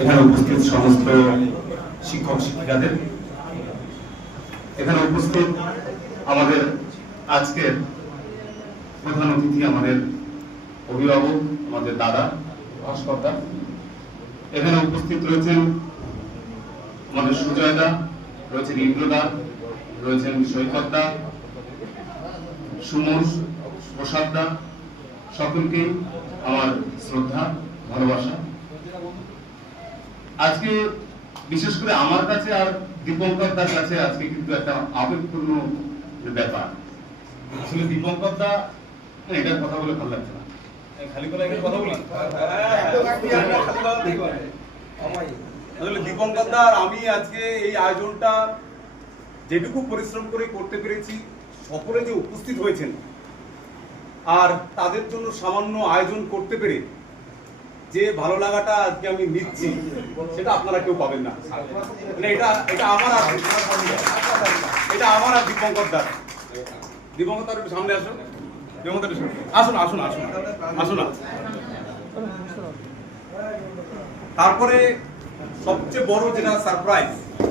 এখানে উপস্থিত সমস্ত শিক্ষক শিক্ষিকাদের, এখানে উপস্থিত আমাদের আজকের প্রধান অতিথি আমাদের অভিভাবক, আমাদের দাদা ভাস্কর দা, এখানে উপস্থিত রয়েছেন আমাদের সুজয় দা, রয়েছেন ইন্দ্রদা, রয়েছেন সৈকত দা, সুমন, প্রসাদ দা, সকলকে আমার শ্রদ্ধা ভালোবাসা। আজকে বিশেষ করে আমার কাছে আর দীপঙ্কর দার কাছে আজকে কিন্তু একটা আবেগপূর্ণ ব্যাপার। আসলে দীপঙ্কর দা এটার কথা বলে ভালো লাগছে না, খালি করে এটার কথা বলি। আসলে দীপঙ্কর দা আর আমি আজকে এই আয়োজনটা যেটুকু পরিশ্রম করে করতে পেরেছি, সকলে যে উপস্থিত হয়েছেন আর তাদের জন্য সামান্য আয়োজন করতে পেরে যে ভালো লাগাটা আজকে আমি নিচ্ছি, সেটা আপনারা কেউ পাবেন না। এটা আমার আর দীপঙ্কর দা। দীপঙ্কর দা একটু সামনে আসুন। দীপঙ্কর দা আসুন আসুন আসুন আসুন। তারপরে সবচেয়ে বড় যেটা সারপ্রাইজ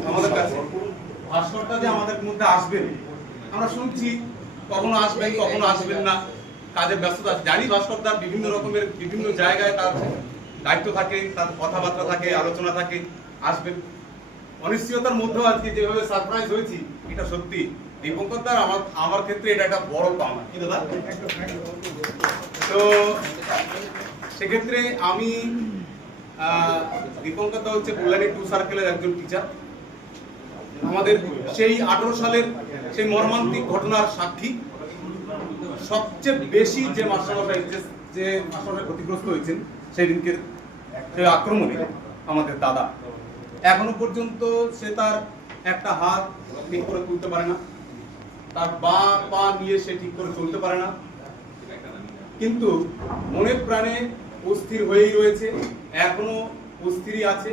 আমাদের কাছে, ভাস্করটা যে আমাদের মধ্যে আসবেন, আমরা শুনছি কখনো আসবেন কখনো আসবেন না, কাজের ব্যস্ততা আছে। জানি ভাস্করদার বিভিন্ন রকমের বিভিন্ন জায়গায় তার দায়িত্ব থাকে, তার কথাবার্তা থাকে, আলোচনা থাকে, আসবেন। অনিশ্চয়তার মধ্যেও আজকে যেভাবে সারপ্রাইজ হয়েছি, এটা সত্যি দীপঙ্করদার আমার ক্ষেত্রে এটা একটা বড় পাওনা, কি দাদা? তো সেক্ষেত্রে আমি দীপঙ্কর দা হচ্ছে কল্যাণী 2 সার্কেলের একজন টিচার। আমাদের সেই 18 সালের সেই মর্মান্তিক ঘটনার সাক্ষী। সবচেয়ে বেশি যে মাস্টারমশাই ক্ষতিগ্রস্ত হয়েছেন সেই দিনকে সেই আক্রমণে আমাদের দাদা। এখনো পর্যন্ত সে তার একটা হাত ঠিক করে তুলতে পারে না, তার বাঁ পা নিয়ে সে ঠিক করে চলতে পারে না, কিন্তু মনে প্রাণে অস্থির হয়েই রয়েছে, এখনো অস্থিরই আছে।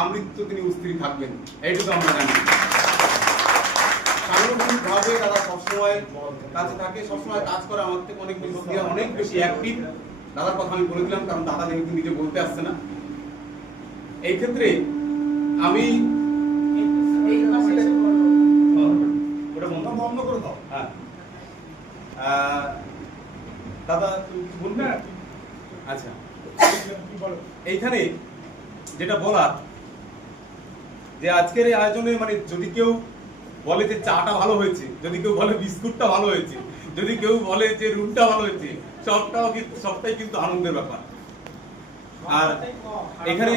আমৃত্যু তিনি অস্থির থাকবেন, এইটুকু আমরা জানি। সাংগঠনিকভাবে তারা সবসময় কাজে থাকে, সবসময় কাজ করে, আমার থেকে অনেক বেশি অ্যাক্টিভ। দাদার কথা আমি বলে দিলাম, কারণ দাদা যেহেতু নিজে বলতে আসছে না। এই ক্ষেত্রে আমি ওটা বন্ধ করে দাও। হ্যাঁ দাদা তুমি কিছু বলবে? আচ্ছা, এইখানে যেটা বলার, যে আজকের এই আয়োজনে মানে যদি কেউ বলে যে চাটা ভালো হয়েছে, যদি কেউ বলে বিস্কুটটা ভালো হয়েছে, যদি কেউ বলে যে রুমটা ভালো হয়েছে, সবটাই কিন্তু আনন্দের ব্যাপার। আর এখানে